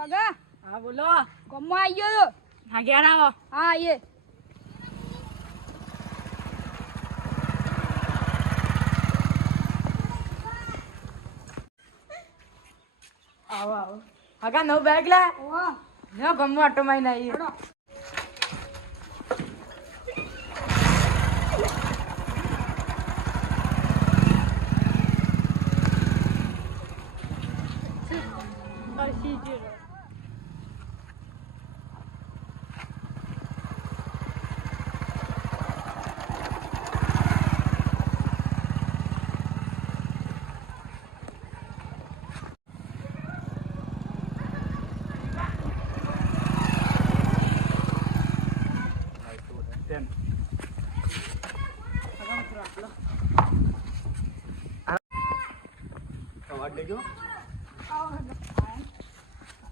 હગા હા બોલો. ગમમાં આવી ગયો હા ઘેર આવો. હા આવીએ. આવો આવો. હગા નવ બેગ લે. વાહ લ્યો ગમમાં આટો મારીને આવીએ.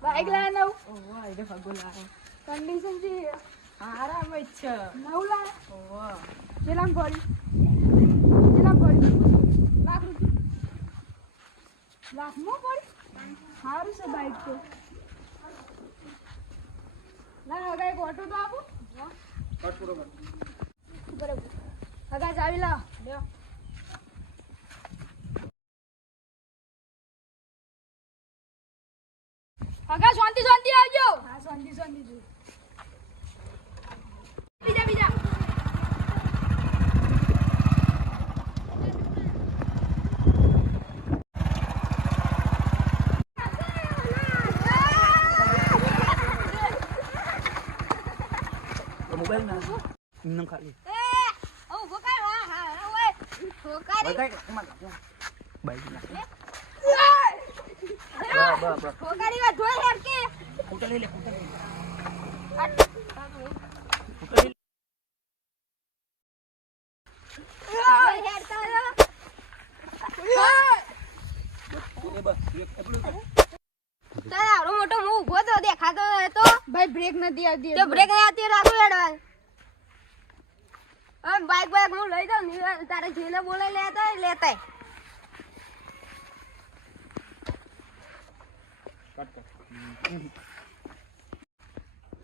બાઈક લાયા નવ ઓહો આઈડે ફગો લાવો. કન્ડિશન થી આરામ જ છે. નવ લાયા ઓહો કેટલામ પડી લાખ રૂપિયા લાખમાં પડી સારું છે બાઈક તો ના હગા એક ઓટો તો આપો બરાબર હગા ચાવી લાવ લ્યો હગા શાંતિ શાંતિ આવજો હા શાંતિ શાંતિ જો બીજા બીજા મોબાઈલ ના ઇન્නම් ખાલી ઓ ભોકાય હા હા ઓય ભોકારી બાઈક ના ભોકારી વા ધોઈ હેર કે ફોટો લઈ લે ફોટો લઈ લે હેર તારો તારા આવડો મોટો હું ઊભો તો દેખાતો તો ભાઈ બ્રેક નથી આવતી તો બ્રેક નહીં આવતી રાખો એડવાન્સ હવે બાઈક બાઈક હું લઈ જાઉં તારે જેને બોલાઈ લેતા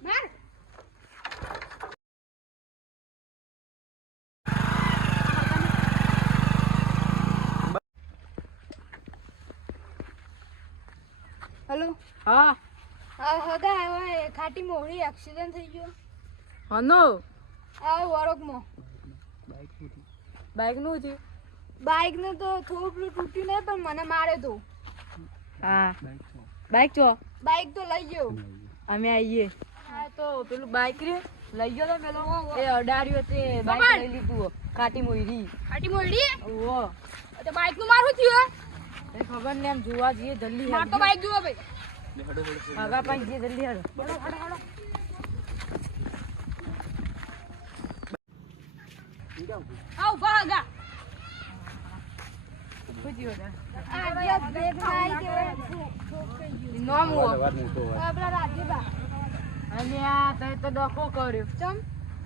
માર હેલો હા હગા હવે ખાટી મોડી એક્સિડન્ટ થઈ ગયો હનો આ વરોકમાં બાઈક નું થયું. બાઈક ને તો થોડું પેલું તૂટ્યું નહીં પણ મને મારે તો હા બાઈક ચો બાઈક તો લઈ ગયો અમે આવીએ. હા તો પેલું બાઈક રે લઈ ગયો તો પેલો એ અડાડ્યો તે બાઈક લઈ લીધું કાટી મોયરી. ખાટી મોડી ઓહો તો બાઈક નું મારું થયું એ ખબર ને એમ જોવા જઈએ જલ્દી માર તો બાઈક જુઓ ભાઈ આગા પાંચ જઈએ જલ્દી હાલો. હડો હડો હડો આવ ભાગા પૂછ્યો હતા આ જે બ્રેક નાઈ કે નામ હો આપડા રાજ્યબા અને આ તે તો ડખો કર્યો. ચમ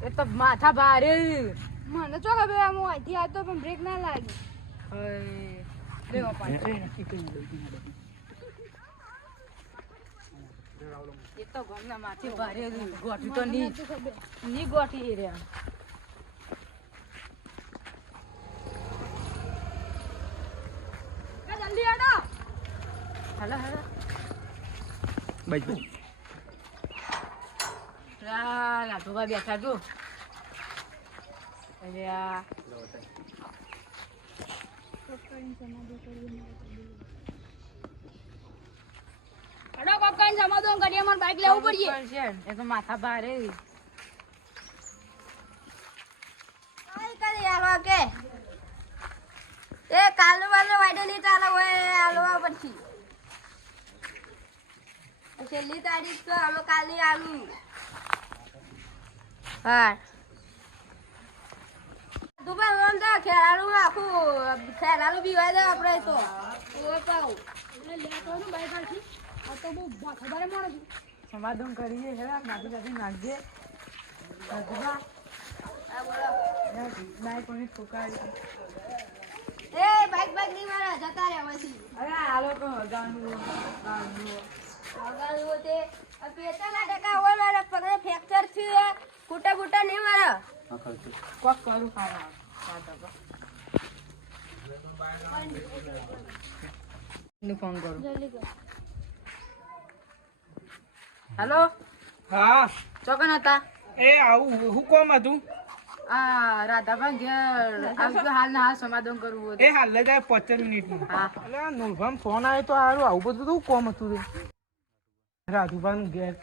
એ તો માથા ભારે. મને ચો ખબર હું અહીંથી આવતો પણ બ્રેક ના લાગી લેવા પાડે. એ તો ગમના માથે ભારે ગોઠી તો ની ગોઠી રહ્યા. જલ્દી આડો હાલો હાલો બાઈક લાઠોબા બેઠા જો. અરે આ અડો કોકન સમાધાન કરીએ માર બાઈક લેવું પડીએ એ તો માથા ભારે. કાઈ કરે યાર કે એ કાલ વાલે વાડે ની ચાલે હોય આલવા પછી છેલ્લી તારીખ તો અમે કાલે આલુ હા દુબઈ ઓમ તો ખેરાલું આખું ખેરાલું બી હોય આપણે તો ઓય પાઉ લે તો બાઈક આલથી આ તો બહુ ખબર મળે છે સમાધાન કરીએ હેરા નાખી નાખી નાખજે. આ બોલો બાઈક કોની ઠોકાય. એ બાઈક બાઈક ની મારા જતા રહ્યા પછી અરે આ લોકો ગાંડું વગાડવું હોય તે આ પેચાના ટકા હોય મારા પગને ફ્રેક્ચર થયું કૂટા બૂટા નહીં મારા કોક કરું ખાવા ફોન કરું જલ્દી કર હેલો હા ચોકન હતા એ આવું હું કોમ હતું આ રાધાભાઈ ઘેર આવજો હાલ ને હાલ સમાધાન કરવું એ હાલ જ 15 મિનિટમાં હા એટલે આ નૂરભાઈ ફોન આવ્યો તો સારું આવું બધું તો કોમ હતું રે રાધુભાઈ ઘેર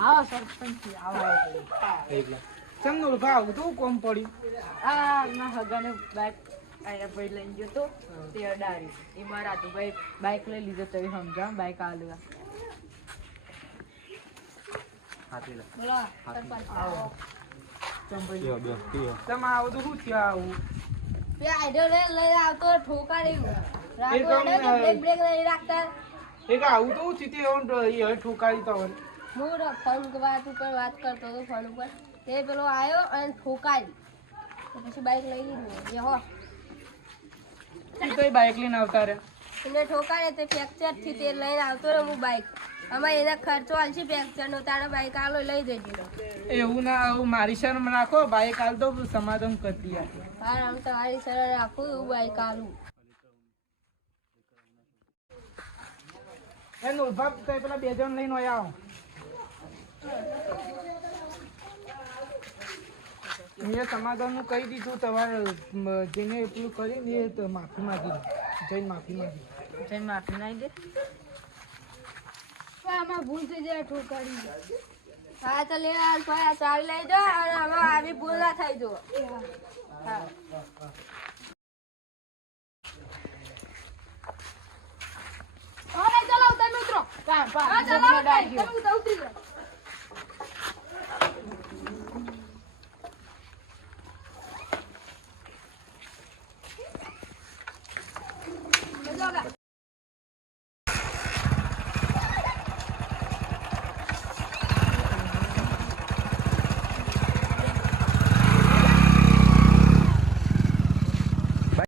આવો સરપંચ આવો ચમ નૂરભાઈ આવું તો કોમ પડ્યું આ ના હગાને બાઈક આયા ભાઈ લઈને ગયો તો તે અડાડી એમાં રાધુભાઈ બાઈક લઈ લીધો તો સમજાવ બાઈક આલવા બોલો સરપંચ આવો તમે આવું તો શું થયું આવું બે આઈડિયો લઈ આવતો ઠોકાડી એ તો બ્રેક બ્રેક નહીં રાખતા એક આવું તો શું થયું એ ઠોકાડી તો હવે હું ફોન વાત ઉપર વાત કરતો હતો ફોન ઉપર તે પેલો આવ્યો અને ઠોકાડી તો પછી બાઈક લઈ લીધું એ હો તું તો બાઇક લઈને આવતા રે એને ઠોકાડે તે ફ્રેક્ચર થી તે લઈને આવતો રહ્યો હું બાઈક આમાં એના ખર્ચો હાલશે ફ્રેક્ચર નો તારે બાઈક આલો લઈ જજો એવું ના આવું મારી શરમ રાખો બાઇક હાલ તો સમાધાન કરતી આપે હા આમ તમારી સરળ રાખું એવું બાઈક આલું એ નૂરભાઈ તો પેલા 2 જણ લઈને આવો મેં સમાધાનનું કહી દીધું તમારે જેને એટલું કરીને એ તો માફી માંગી જઈને માફી માંગી જઈને માફી નાઈ દે આમાં ભૂલ થઈ જાય ઠોકાડી હા તો લે હાલ ભાઈ સારી લઈ જાઓ અને આમાં આવી ભૂલ ના થઈ જો હા ચલો ઉતર મિત્રો હા ચલો તમે ઉતરી